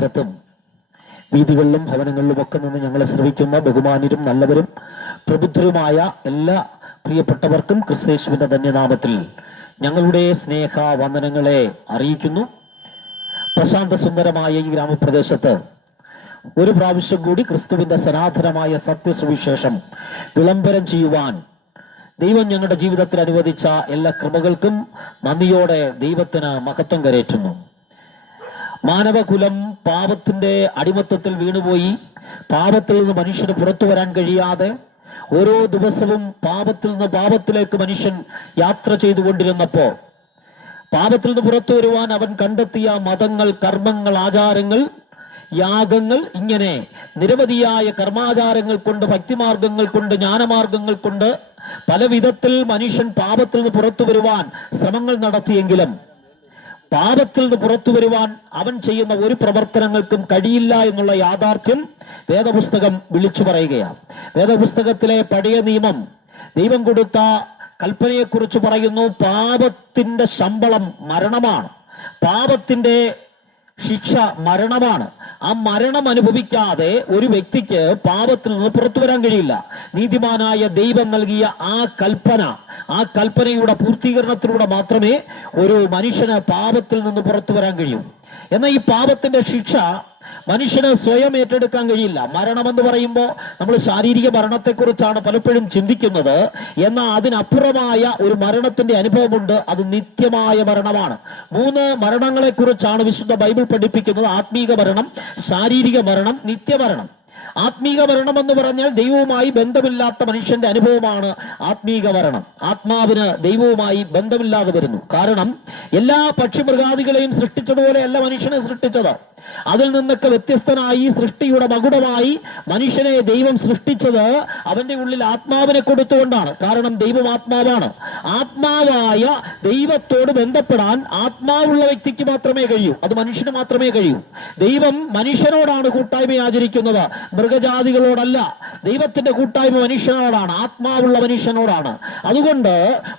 പരത്തും വീതികളിലും ഭവനങ്ങളിലും ഒക്കെ നിന്ന് ഞങ്ങളെ ശ്രവിക്കുന്ന ബഹുമാന്യരും നല്ലവരും പ്രബുദ്ധരുമായ എല്ലാ പ്രിയപ്പെട്ടവർക്കും ക്രിസ്തയേശുവിന്റെ ധന്യനാമത്തിൽ ഞങ്ങളുടെ സ്നേഹ വന്ദനങ്ങളെ അറിയിക്കുന്നു. പ്രശാന്ത സുന്ദരമായ ഈ ഗ്രാമപ്രദേശത്ത് ഒരു പ്രാവശ്യം കൂടി ക്രിസ്തുവിന്റെ സനാതനമായ സത്യസുവിശേഷം വിളംബരം ചെയ്യുവാൻ ദൈവം ഞങ്ങളുടെ ജീവിതത്തിൽ അനുവദിച്ച എല്ലാ കൃപകൾക്കും നന്ദിയോടെ ദൈവത്തിന് മഹത്വം കരേറ്റുന്നു. മാനവകുലം പാപത്തിന്റെ അടിമത്തത്തിൽ വീണുപോയി പാപത്തിൽ നിന്ന് മനുഷ്യന് പുറത്തു വരാൻ കഴിയാതെ ഓരോ ദിവസവും പാപത്തിൽ നിന്ന് പാപത്തിലേക്ക് മനുഷ്യൻ യാത്ര ചെയ്തുകൊണ്ടിരുന്നപ്പോ പാപത്തിൽ നിന്ന് പുറത്തു വരുവാൻ അവൻ കണ്ടെത്തിയ മതങ്ങൾ, കർമ്മങ്ങൾ, ആചാരങ്ങൾ, യാഗങ്ങൾ, ഇങ്ങനെ നിരവധിയായ കർമാചാരങ്ങൾ കൊണ്ട്, ഭക്തിമാർഗങ്ങൾ കൊണ്ട്, ജ്ഞാനമാർഗങ്ങൾ കൊണ്ട് പല വിധത്തിൽ മനുഷ്യൻ പാപത്തിൽ നിന്ന് പുറത്തു വരുവാൻ ശ്രമങ്ങൾ നടത്തിയെങ്കിലും പാപത്തിൽ നിന്ന് പുറത്തു വരുവാൻ അവൻ ചെയ്യുന്ന ഒരു പ്രവർത്തനങ്ങൾക്കും കഴിയില്ല എന്നുള്ള യാഥാർത്ഥ്യം വേദപുസ്തകം വിളിച്ചു പറയുകയാണ്. വേദപുസ്തകത്തിലെ പഴയ നിയമം ദൈവം കൊടുത്ത കൽപ്പനയെക്കുറിച്ച് പറയുന്നു. പാപത്തിന്റെ ശമ്പളം മരണമാണ്, പാപത്തിന്റെ ശിക്ഷ മരണമാണ്. ആ മരണം അനുഭവിക്കാതെ ഒരു വ്യക്തിക്ക് പാപത്തിൽ നിന്ന് പുറത്തു വരാൻ കഴിയില്ല. നീതിമാനായ ദൈവം നൽകിയ ആ കൽപ്പനയുടെ പൂർത്തീകരണത്തിലൂടെ മാത്രമേ ഒരു മനുഷ്യന് പാപത്തിൽ നിന്ന് പുറത്തു വരാൻ കഴിയൂ. എന്നാൽ ഈ പാപത്തിന്റെ ശിക്ഷ മനുഷ്യന് സ്വയം ഏറ്റെടുക്കാൻ കഴിയില്ല. മരണമെന്ന് പറയുമ്പോൾ നമ്മൾ ശാരീരിക മരണത്തെക്കുറിച്ചാണ് പലപ്പോഴും ചിന്തിക്കുന്നത്. എന്നാൽ അതിനപ്പുറമായ ഒരു മരണത്തിന്റെ അനുഭവമുണ്ട്. അത് നിത്യമായ മരണമാണ്. 3 മരണങ്ങളെ കുറിച്ചാണ് വിശുദ്ധ ബൈബിൾ പഠിപ്പിക്കുന്നത്: ആത്മീക മരണം, ശാരീരിക മരണം, നിത്യമരണം. ആത്മീക മരണം എന്ന് പറഞ്ഞാൽ ദൈവവുമായി ബന്ധമില്ലാത്ത മനുഷ്യന്റെ അനുഭവമാണ് ആത്മീക മരണം. ആത്മാവിന് ദൈവവുമായി ബന്ധമില്ലാതെ വരുന്നു. കാരണം എല്ലാ പക്ഷിമൃഗാദികളെയും സൃഷ്ടിച്ചതുപോലെയല്ല മനുഷ്യനെ സൃഷ്ടിച്ചത്. അതിൽ നിന്നൊക്കെ വ്യത്യസ്തനായി സൃഷ്ടിയുടെ മകുടമായി മനുഷ്യനെ ദൈവം സൃഷ്ടിച്ചത് അവന്റെ ഉള്ളിൽ ആത്മാവിനെ കൊടുത്തുകൊണ്ടാണ്. കാരണം ദൈവം ആത്മാവാണ്. ആത്മാവായ ദൈവത്തോട് ബന്ധപ്പെടാൻ ആത്മാവുള്ള വ്യക്തിക്ക് മാത്രമേ കഴിയൂ. അത് മനുഷ്യന് മാത്രമേ കഴിയൂ. ദൈവം മനുഷ്യനോടാണ് കൂട്ടായ്മ ആചരിക്കുന്നത്, മൃഗജാതികളോടല്ല. ദൈവത്തിന്റെ കൂട്ടായ്മ മനുഷ്യനോടാണ്, ആത്മാവുള്ള മനുഷ്യനോടാണ്. അതുകൊണ്ട്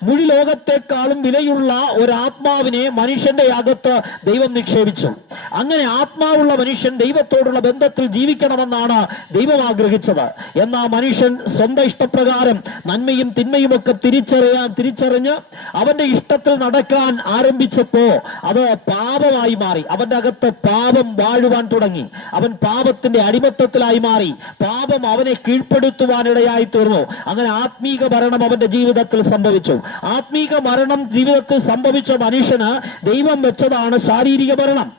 മുഴു ലോകത്തെക്കാളും വിലയുള്ള ഒരു ആത്മാവിനെ മനുഷ്യന്റെ അകത്ത് ദൈവം നിക്ഷേപിച്ചു. അങ്ങനെ ആത്മാവുള്ള മനുഷ്യൻ ദൈവത്തോടുള്ള ബന്ധത്തിൽ ജീവിക്കണമെന്നാണ് ദൈവം ആഗ്രഹിച്ചത്. എന്നാൽ മനുഷ്യൻ സ്വന്തം ഇഷ്ടപ്രകാരം നന്മയും തിന്മയും ഒക്കെ തിരിച്ചറിഞ്ഞ് അവന്റെ ഇഷ്ടത്തിൽ നടക്കാൻ ആരംഭിച്ചപ്പോ അത് പാപമായി മാറി. അവന്റെ അകത്ത് പാപം വാഴുവാൻ തുടങ്ങി. അവൻ പാപത്തിന്റെ അടിമത്തത്തിലായി മാറി. പാപം അവനെ കീഴ്പ്പെടുത്തുവാനിടയായി തീർന്നു. അങ്ങനെ ആത്മീക മരണം അവന്റെ ജീവിതത്തിൽ സംഭവിച്ചു. ആത്മീക മരണം ജീവിതത്തിൽ സംഭവിച്ച മനുഷ്യന് ദൈവം വെച്ചതാണ് ശാരീരിക മരണം.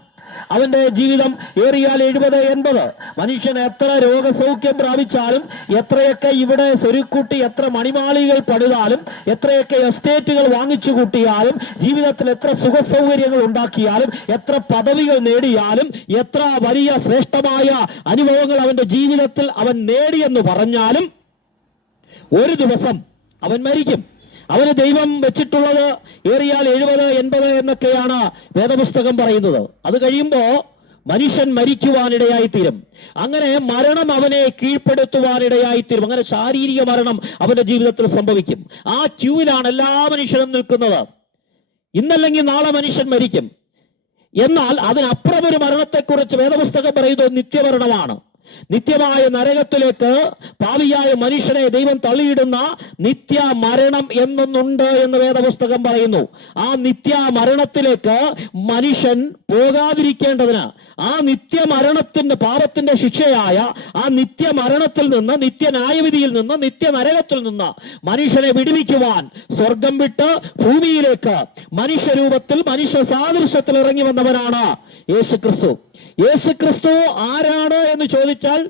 അവന്റെ ജീവിതം ഏറിയാൽ 70-80. മനുഷ്യൻ എത്ര രോഗസൗഖ്യം പ്രാപിച്ചാലും, എത്രയൊക്കെ ഇവിടെ സ്വരുക്കൂട്ടി, എത്ര മണിമാളികൾ പണിതാലും, എത്രയൊക്കെ എസ്റ്റേറ്റുകൾ വാങ്ങിച്ചു കൂട്ടിയാലും, ജീവിതത്തിൽ എത്ര സുഖസൗകര്യങ്ങൾ ഉണ്ടാക്കിയാലും, എത്ര പദവികൾ നേടിയാലും, എത്ര വലിയ ശ്രേഷ്ഠമായ അനുഭവങ്ങൾ അവന്റെ ജീവിതത്തിൽ അവൻ നേടിയെന്ന് പറഞ്ഞാലും ഒരു ദിവസം അവൻ മരിക്കും. അവന് ദൈവം വെച്ചിട്ടുള്ളത് ഏറിയാൽ 70-80 എന്നൊക്കെയാണ് വേദപുസ്തകം പറയുന്നത്. അത് കഴിയുമ്പോ മനുഷ്യൻ മരിക്കുവാനിടയായിത്തീരും. അങ്ങനെ മരണം അവനെ കീഴ്പ്പെടുത്തുവാനിടയായിത്തീരും. അങ്ങനെ ശാരീരിക മരണം അവന്റെ ജീവിതത്തിൽ സംഭവിക്കും. ആ ക്യൂവിലാണ് എല്ലാ മനുഷ്യരും നിൽക്കുന്നത്. ഇന്നല്ലെങ്കിൽ നാളെ മനുഷ്യൻ മരിക്കും. എന്നാൽ അതിനപ്പുറം ഒരു മരണത്തെക്കുറിച്ച് വേദപുസ്തകം പറയുന്നത് നിത്യമരണമാണ്. നിത്യമായ നരകത്തിലേക്ക് പാപിയായ മനുഷ്യനെ ദൈവം തള്ളിയിടുന്ന നിത്യ മരണം എന്നൊന്നുണ്ട് എന്ന് വേദപുസ്തകം പറയുന്നു. ആ നിത്യ മരണത്തിലേക്ക് മനുഷ്യൻ പോകാതിരിക്കേണ്ടതിന്, ആ നിത്യമരണത്തിന്റെ പാപത്തിന്റെ ശിക്ഷയായ ആ നിത്യമരണത്തിൽ നിന്ന്, നിത്യന്യായവിധിയിൽ നിന്ന്, നിത്യനരകത്തിൽ നിന്ന് മനുഷ്യനെ വിടുവിക്കുവാൻ സ്വർഗം വിട്ട് ഭൂമിയിലേക്ക് മനുഷ്യരൂപത്തിൽ, മനുഷ്യ സാദൃശ്യത്തിൽ ഇറങ്ങി വന്നവനാണ് യേശുക്രിസ്തു. യേശുക്രിസ്തു ആരാണ് എന്ന് ചോദിച്ചാൽ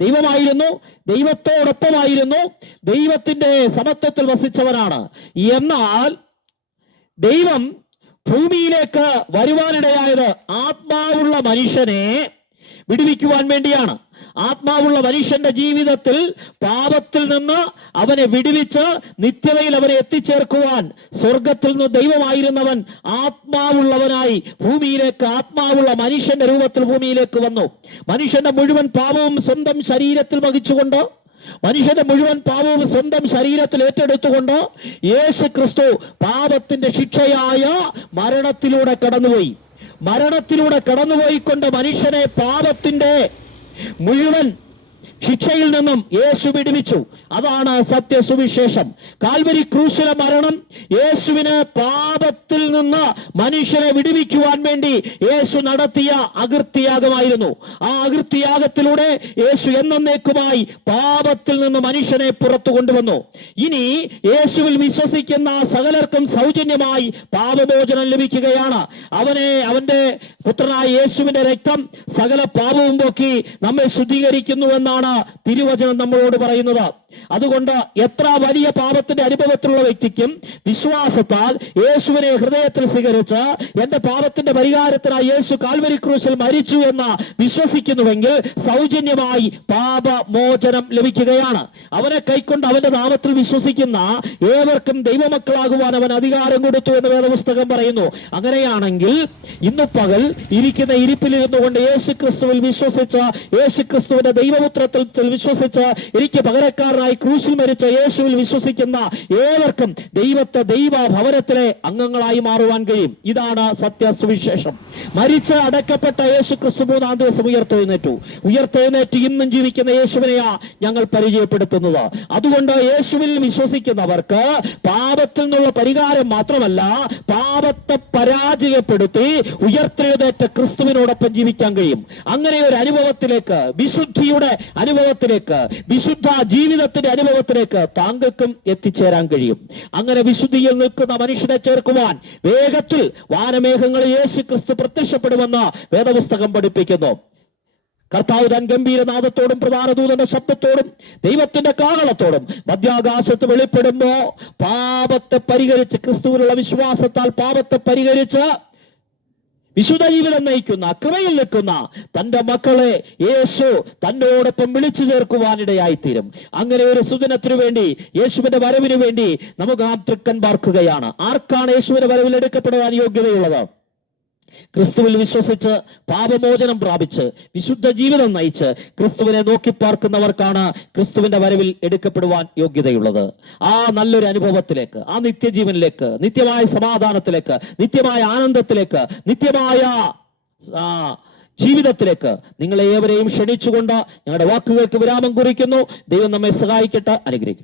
ദൈവമായിരുന്നു, ദൈവത്തോടൊപ്പമായിരുന്നു, ദൈവത്തിന്റെ സമത്വത്തിൽ വസിച്ചവനാണ്. എന്നാൽ ദൈവം ഭൂമിയിലേക്ക് വരുവാനിടയായത് ആത്മാവുള്ള മനുഷ്യനെ വിടുവിക്കുവാൻ വേണ്ടിയാണ്. ആത്മാവുള്ള മനുഷ്യന്റെ ജീവിതത്തിൽ പാപത്തിൽ നിന്ന് അവനെ വിടുവിച്ച് നിത്യതയിൽ അവനെ എത്തിച്ചേർക്കുവാൻ സ്വർഗത്തിൽ നിന്ന് ദൈവമായിരുന്നവൻ ആത്മാവുള്ളവനായി ഭൂമിയിലേക്ക്, ആത്മാവുള്ള മനുഷ്യന്റെ രൂപത്തിൽ ഭൂമിയിലേക്ക് വന്നു. മനുഷ്യന്റെ മുഴുവൻ പാപവും സ്വന്തം ശരീരത്തിൽ വഹിച്ചുകൊണ്ട്, മനുഷ്യന്റെ മുഴുവൻ പാപവും സ്വന്തം ശരീരത്തിൽ ഏറ്റെടുത്തുകൊണ്ട് യേശു ക്രിസ്തു പാപത്തിന്റെ ശിക്ഷയായ മരണത്തിലൂടെ കടന്നുപോയി. മരണത്തിലൂടെ കടന്നുപോയിക്കൊണ്ട് മനുഷ്യനെ പാപത്തിന്റെ മുഴുവൻ ശിക്ഷയിൽ നിന്നും യേശു വിടുവിച്ചു. അതാണ് സത്യസുവിശേഷം. കാൽവരി ക്രൂശിലെ മരണം യേശുവിന് പാപത്തിൽ നിന്ന് മനുഷ്യനെ വിടുവിക്കുവാൻ വേണ്ടി യേശു നടത്തിയ അകൃത്യയാഗമായിരുന്നു. ആ അകൃത്യയാഗത്തിലൂടെ യേശു എന്നേക്കുമായി പാപത്തിൽ നിന്ന് മനുഷ്യനെ പുറത്തു കൊണ്ടുവന്നു. ഇനി യേശുവിൽ വിശ്വസിക്കുന്ന സകലർക്കും സൗജന്യമായി പാപമോചനം ലഭിക്കുകയാണ്. അവന്റെ പുത്രനായ യേശുവിന്റെ രക്തം സകല പാപവും പോക്കി നമ്മെ ശുദ്ധീകരിക്കുന്നുവെന്നാണ് തിരുവചനം നമ്മളോട് പറയുന്നത്. അതുകൊണ്ട് എത്ര വലിയ പാപത്തിന്റെ അനുഭവത്തിലുള്ള വ്യക്തിക്കും വിശ്വാസത്താൽ യേശുവിനെ ഹൃദയത്തിൽ സ്വീകരിച്ച് എന്റെ പാപത്തിന്റെ പരിഹാരത്തിനായി യേശു കാൽവരി ക്രൂശിൽ മരിച്ചു എന്ന് വിശ്വസിക്കുന്നുവെങ്കിൽ സൗജന്യമായി പാപമോചനം ലഭിക്കുകയാണ്. അവനെ കൈക്കൊണ്ട് അവന്റെ നാമത്തിൽ വിശ്വസിക്കുന്ന ഏവർക്കും ദൈവമക്കളാകുവാൻ അവൻ അധികാരം കൊടുത്തു എന്ന് വേദപുസ്തകം പറയുന്നു. അങ്ങനെയാണെങ്കിൽ ഇന്നു പകൽ ഇരിക്കുന്ന ഇരിപ്പിലിരുന്നു കൊണ്ട് യേശു ക്രിസ്തുവിൽ വിശ്വസിച്ച് യേശു ക്രിസ്തുവിന്റെ ദൈവപുത്രത്തിൽ വിശ്വസിച്ച് എനിക്ക് പകരക്കാരനായി ക്രൂശിൽ മരിച്ച യേശുവിൽ വിശ്വസിക്കുന്ന ഏവർക്കും ദൈവ ഭവനത്തിലെ അംഗങ്ങളായി മാറുവാൻ കഴിയും. ഇതാണ് സത്യസുവിശേഷം. മരിച്ച് അടക്കപ്പെട്ട യേശു ക്രിസ്തു 3-ാം ദിവസം ഉയർത്തെഴുന്നേറ്റ് ഇന്നും ജീവിക്കുന്ന യേശുവിനെയാ ഞങ്ങൾ പരിചയപ്പെടുത്തുന്നത്. അതുകൊണ്ട് യേശുവിൽ വിശ്വസിക്കുന്നവർക്ക് പാപത്തിൽ നിന്നുള്ള പരിഹാരം മാത്രമല്ല, പാപത്തെ പരാജയപ്പെടുത്തി ഉയർത്തെഴുന്നേറ്റ ക്രിസ്തുവിനോടൊപ്പം ജീവിക്കാൻ കഴിയും. അങ്ങനെ ഒരു അനുഭവത്തിലേക്ക്, വിശുദ്ധിയുടെ അനുഭവത്തിലേക്ക്, വിശുദ്ധ ജീവിതത്തിന്റെ അനുഭവത്തിലേക്ക് താങ്കൾക്കും എത്തിച്ചേരാൻ കഴിയും. അങ്ങനെ വിശുദ്ധിയിൽ നിൽക്കുന്ന മനുഷ്യനെ ചേർക്കുവാൻ വേഗത്തിൽ വാനമേഘങ്ങളിൽ യേശു ക്രിസ്തു പ്രത്യക്ഷപ്പെടുമെന്ന് വേദപുസ്തകം പഠിപ്പിക്കുന്നു. കർത്താവ് താൻ ഗംഭീരനാദത്തോടും പ്രധാന ദൂതന്റെ ശബ്ദത്തോടും ദൈവത്തിന്റെ കാഹളത്തോടും മധ്യാകാശത്ത് വെളിപ്പെടുമ്പോ പാപത്തെ പരിഹരിച്ച്, ക്രിസ്തുവിനുള്ള വിശ്വാസത്താൽ പാപത്തെ പരിഹരിച്ച് വിശുദ്ധ ജീവിതം നയിക്കുന്ന, കൃപയിൽ നിൽക്കുന്ന തന്റെ മക്കളെ യേശു തന്നോടൊപ്പം വിളിച്ചു ചേർക്കുവാനിടയായിത്തീരും. അങ്ങനെ ഒരു സുദിനത്തിനു വേണ്ടി, യേശുവിന്റെ വരവിനു വേണ്ടി നമുക്ക് നാം തൃക്കൻ പാർക്കുകയാണ്. ആർക്കാണ് യേശുവിന്റെ വരവിൽ എടുക്കപ്പെടുവാൻ യോഗ്യതയുള്ളത്? ക്രിസ്തുവിൽ വിശ്വസിച്ച് പാപമോചനം പ്രാപിച്ച് വിശുദ്ധ ജീവിതം നയിച്ച് ക്രിസ്തുവിനെ നോക്കി പാർക്കുന്നവർക്കാണ് ക്രിസ്തുവിന്റെ വരവിൽ എടുക്കപ്പെടുവാൻ യോഗ്യതയുള്ളത്. ആ നല്ലൊരു അനുഭവത്തിലേക്ക്, ആ നിത്യജീവനിലേക്ക്, നിത്യമായ സമാധാനത്തിലേക്ക്, നിത്യമായ ആനന്ദത്തിലേക്ക്, നിത്യമായ ജീവിതത്തിലേക്ക് നിങ്ങളെ ഏവരെയും ക്ഷണിച്ചുകൊണ്ട് ഞങ്ങളുടെ വാക്കുകൾക്ക് വിരാമം കുറിക്കുന്നു. ദൈവം നമ്മെ സഹായിക്കട്ടെ, അനുഗ്രഹിക്കട്ടെ.